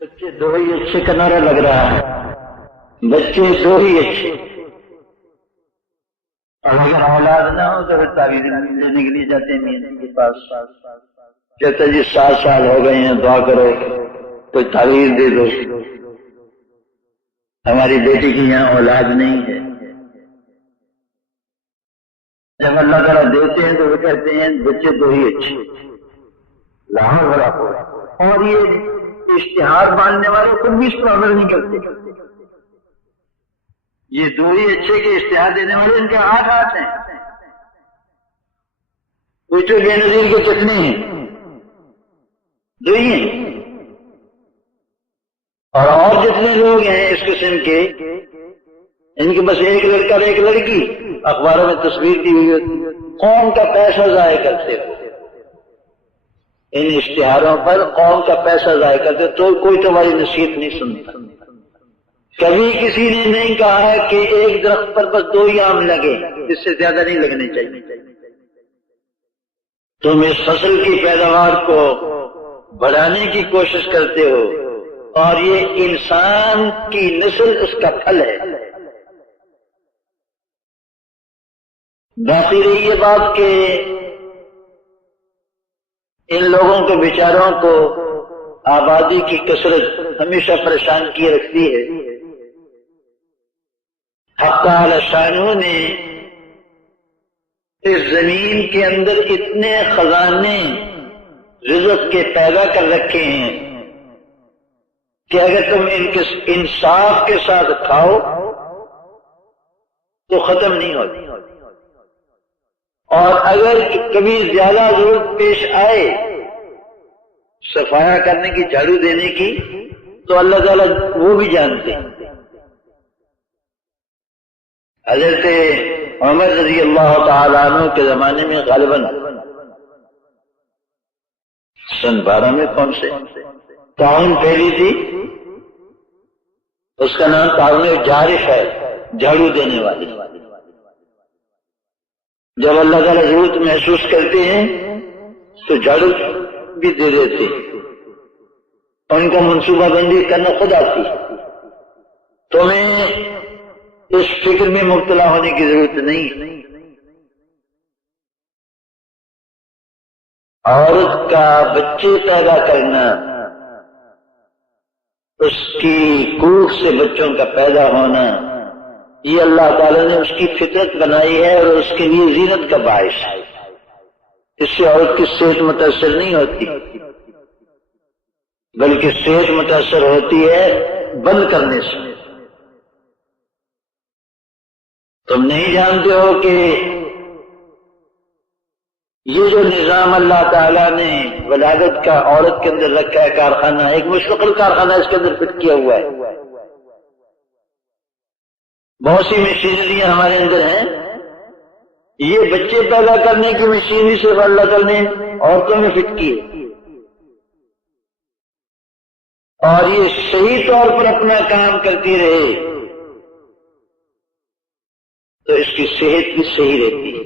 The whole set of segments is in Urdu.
بچے دو ہی اچھے کا نعرہ لگ رہا ہے، بچے دو ہی اچھے، اور اگر اولاد نہ ہو تو پھر تعویذ لینے کے لیے جاتے ہیں میاں کے پاس، کہتے جی 7 سال ہو گئے ہیں، دعا کرو کوئی تعویذ دے دو، ہماری بیٹی کی یہاں اولاد نہیں ہے۔ جب اللہ تعالیٰ دیتے ہیں تو وہ کہتے ہیں بچے دو ہی اچھے، لاہور بڑا ہو، اور یہ اشتہار باندھنے والے خود بھی اس پر عمل نہیں کرتے۔ یہ دو ہی اچھے کے اشتہار دینے والے ان کے ہاتھ ہیں، پوچھو بے نظیر کے کتنے ہیں؟ دو ہی ہیں۔ اور جتنے لوگ ہیں اس قسم کے، ان کے بس ایک لڑکا اور ایک لڑکی، اخباروں میں تصویر دی ہوئی ہوتی ہے، قوم کا پیسہ ضائع کرتے ہو ان اشتہاروں پر، قوم کا پیسہ ضائع کرتے تو کوئی تمہاری نصیحت نہیں سنتا۔ کبھی کسی نے نہیں کہا ہے کہ ایک درخت پر بس 2 ہی آم لگے، اس سے زیادہ نہیں لگنے چاہیے۔ تم اس فصل کی پیداوار کو بڑھانے کی کوشش کرتے ہو، اور یہ انسان کی نسل اس کا پھل ہے۔ باقی رہی یہ بات کہ ان لوگوں کے بیچاروں کو آبادی کی کثرت ہمیشہ پریشان کیے رکھتی ہے۔ حق تعالی شانہ نے اس زمین کے اندر اتنے خزانے رزق کے پیدا کر رکھے ہیں کہ اگر تم ان کے انصاف کے ساتھ کھاؤ تو ختم نہیں ہوتی، اور اگر کبھی زیادہ ضرورت پیش آئے صفایا کرنے کی، جھاڑو دینے کی، تو اللہ تعالیٰ وہ بھی جانتے ہیں۔ حضرت عمر رضی اللہ تعالیٰ عنہ کے زمانے میں غالباً سن 12 میں کون سے طاعون پھیلی تھی، اس کا نام طاعون جارف ہے، جھاڑو دینے والی۔ جب اللہ تعالیٰ ضرورت محسوس کرتے ہیں تو جھاڑو بھی دے دیتے، اور ان کا منصوبہ بندی کرنا خود آتی۔ تمہیں اس فکر میں مبتلا ہونے کی ضرورت نہیں۔ عورت کا بچے پیدا کرنا، اس کی کوکھ سے بچوں کا پیدا ہونا، یہ اللہ تعالیٰ نے اس کی فطرت بنائی ہے اور اس کے لیے زینت کا باعث ہے۔ اس سے عورت کی صحت متاثر نہیں ہوتی، بلکہ صحت متاثر ہوتی ہے بند کرنے سے۔ تم نہیں جانتے ہو کہ یہ جو نظام اللہ تعالیٰ نے ولادت کا عورت کے اندر رکھا ہے، کارخانہ، ایک مستقل کارخانہ اس کے اندر فٹ کیا ہوا ہے۔ بہت سی مشینریاں ہمارے اندر ہیں، یہ بچے پیدا کرنے کی مشینری صرف اللہ تعالیٰ نے عورتوں میں فٹ کی ہے، اور یہ صحیح طور پر اپنا کام کرتی رہے تو اس کی صحت بھی صحیح رہتی ہے۔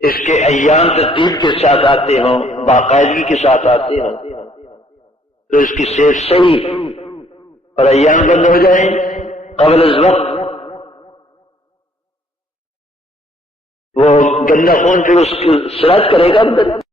اس کے ایام ترتیب کے ساتھ آتے ہوں، باقاعدگی کے ساتھ آتے ہوں، تو اس کی صحت صحیح، اور ایام بند ہو جائیں قبل از وقت، وہ گندا خون پھر اس کی سرعت کرے گا اندر۔